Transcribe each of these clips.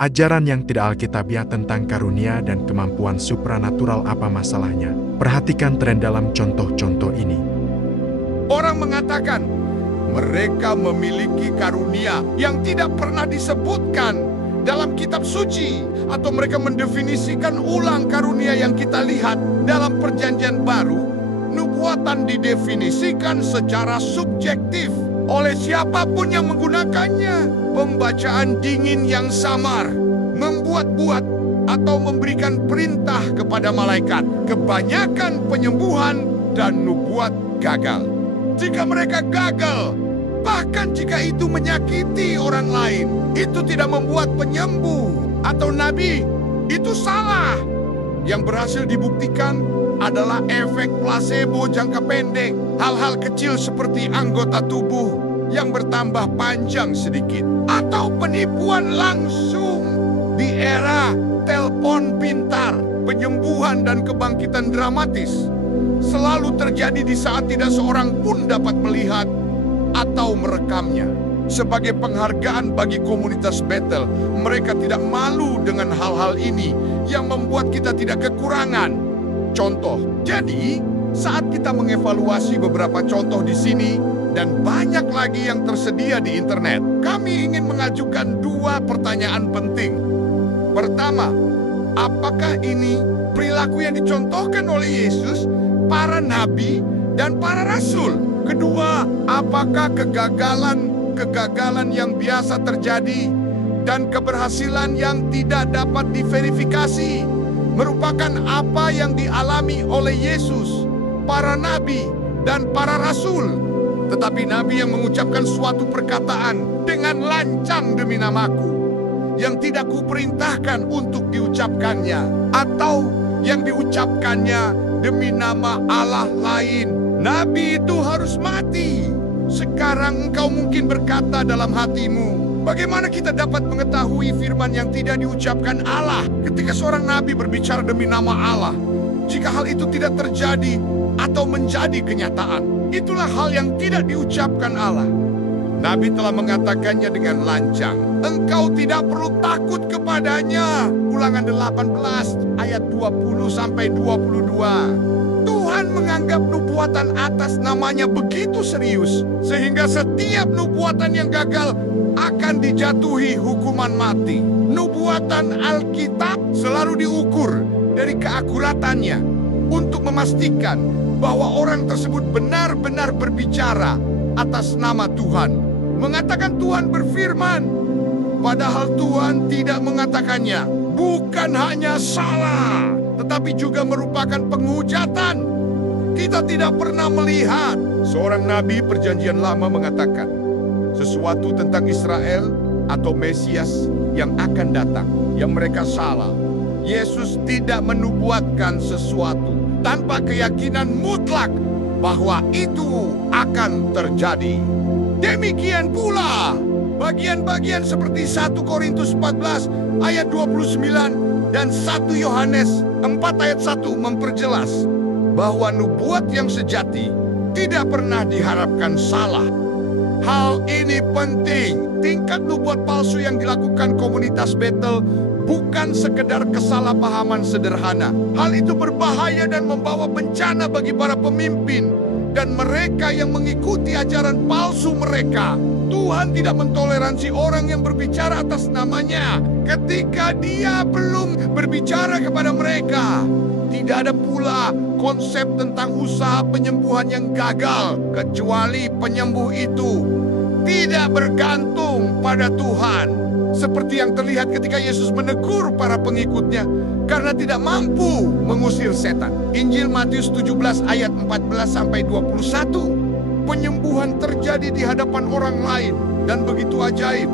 Ajaran yang tidak alkitabiah tentang karunia dan kemampuan supranatural apa masalahnya? Perhatikan tren dalam contoh-contoh ini. Orang mengatakan mereka memiliki karunia yang tidak pernah disebutkan dalam kitab suci, atau mereka mendefinisikan ulang karunia yang kita lihat dalam Perjanjian Baru. Nubuatan didefinisikan secara subjektif oleh siapapun yang menggunakannya. Pembacaan dingin yang samar, membuat-buat atau memberikan perintah kepada malaikat. Kebanyakan penyembuhan dan nubuat gagal. Jika mereka gagal, bahkan jika itu menyakiti orang lain, itu tidak membuat penyembuh atau nabi itu salah. Yang berhasil dibuktikan adalah efek placebo jangka pendek. Hal-hal kecil seperti anggota tubuh yang bertambah panjang sedikit, atau penipuan langsung. Di era telepon pintar, penyembuhan dan kebangkitan dramatis selalu terjadi di saat tidak seorang pun dapat melihat atau merekamnya. Sebagai penghargaan bagi komunitas Bethel, mereka tidak malu dengan hal-hal ini yang membuat kita tidak kekurangan contoh. Jadi, saat kita mengevaluasi beberapa contoh di sini dan banyak lagi yang tersedia di internet, kami ingin mengajukan dua pertanyaan penting. Pertama, apakah ini perilaku yang dicontohkan oleh Yesus, para nabi, dan para rasul? Kedua, apakah kegagalan yang biasa terjadi dan keberhasilan yang tidak dapat diverifikasi merupakan apa yang dialami oleh Yesus, para nabi, dan para rasul? Tetapi nabi yang mengucapkan suatu perkataan dengan lancang demi namaku, yang tidak kuperintahkan untuk diucapkannya, atau yang diucapkannya demi nama Allah lain, nabi itu harus mati. Sekarang engkau mungkin berkata dalam hatimu, bagaimana kita dapat mengetahui firman yang tidak diucapkan Allah ketika seorang nabi berbicara demi nama Allah, jika hal itu tidak terjadi atau menjadi kenyataan? Itulah hal yang tidak diucapkan Allah. Nabi telah mengatakannya dengan lancang. Engkau tidak perlu takut kepadanya. Ulangan 18 ayat 20-22. Tuhan menganggap nubuatan atas namanya begitu serius, sehingga setiap nubuatan yang gagal akan dijatuhi hukuman mati. Nubuatan Alkitab selalu diukur dari keakuratannya untuk memastikan bahwa orang tersebut benar-benar berbicara atas nama Tuhan. Mengatakan Tuhan berfirman, padahal Tuhan tidak mengatakannya. Bukan hanya salah, tetapi juga merupakan penghujatan. Kita tidak pernah melihat seorang nabi Perjanjian Lama mengatakan sesuatu tentang Israel atau Mesias yang akan datang, yang mereka salah. Yesus tidak menubuatkan sesuatu tanpa keyakinan mutlak bahwa itu akan terjadi. Demikian pula bagian-bagian seperti 1 Korintus 14 ayat 29 dan 1 Yohanes 4 ayat 1 memperjelas bahwa nubuat yang sejati tidak pernah diharapkan salah. Hal ini penting. Tingkat nubuat palsu yang dilakukan komunitas Bethel bukan sekedar kesalahpahaman sederhana. Hal itu berbahaya dan membawa bencana bagi para pemimpin dan mereka yang mengikuti ajaran palsu mereka. Tuhan tidak mentoleransi orang yang berbicara atas namanya ketika dia belum berbicara kepada mereka. Tidak ada pula konsep tentang usaha penyembuhan yang gagal, kecuali penyembuh itu tidak bergantung pada Tuhan. Seperti yang terlihat ketika Yesus menegur para pengikutnya karena tidak mampu mengusir setan. Injil Matius 17 ayat 14-21. Penyembuhan terjadi di hadapan orang lain dan begitu ajaib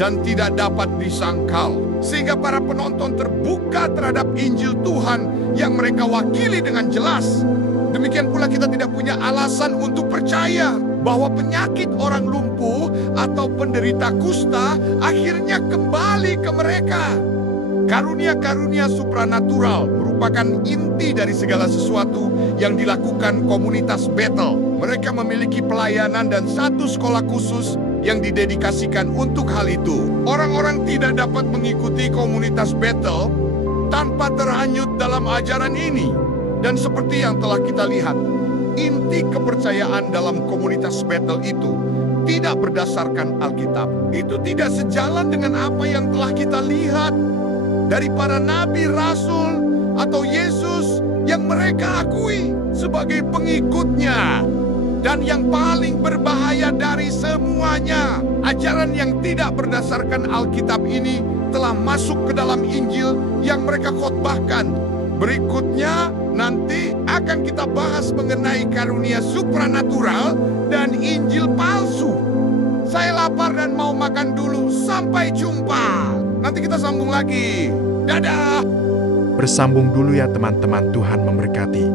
dan tidak dapat disangkal, sehingga para penonton terbuka terhadap Injil Tuhan yang mereka wakili dengan jelas. Demikian pula kita tidak punya alasan untuk percaya bahwa penyakit orang lumpuh atau penderita kusta akhirnya kembali ke mereka. Karunia-karunia supranatural merupakan inti dari segala sesuatu yang dilakukan komunitas Bethel. Mereka memiliki pelayanan dan satu sekolah khusus yang didedikasikan untuk hal itu. Orang-orang tidak dapat mengikuti komunitas Bethel tanpa terhanyut dalam ajaran ini. Dan seperti yang telah kita lihat, inti kepercayaan dalam komunitas Bethel itu tidak berdasarkan Alkitab. Itu tidak sejalan dengan apa yang telah kita lihat dari para nabi, rasul, atau Yesus yang mereka akui sebagai pengikutnya. Dan yang paling berbahaya dari semuanya, ajaran yang tidak berdasarkan Alkitab ini telah masuk ke dalam Injil yang mereka khotbahkan. Berikutnya nanti akan kita bahas mengenai karunia supranatural dan Injil palsu. Saya lapar dan mau makan dulu. Sampai jumpa. Nanti kita sambung lagi. Dadah. Bersambung dulu ya teman-teman, Tuhan memberkati.